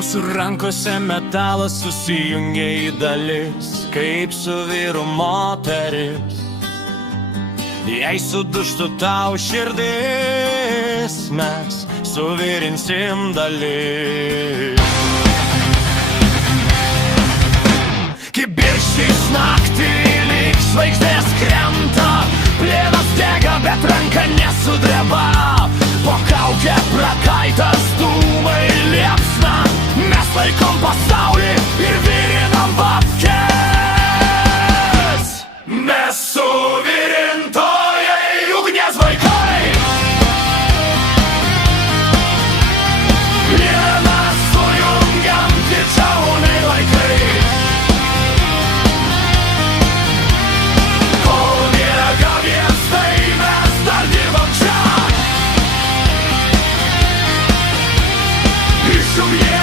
Mūsų rankose metalas susijungia į dalis, kaip su vyru moteris. Jei sudužtų tau širdis, mes suvirinsim dalis. Kibirkštis naktį lyg žvaigždės krenta, plėnas dega, bet ranka nesudreba. Po kaukę prakaitas dūmai liepsna, mes laikom pasaulį ir virinam babkes. Mes suvirintojai, ugnies vaikai. Vieną sujungiam, didžiauniai laikai. Kol miega miestai, mes dar dirbam čia. Iš ugnies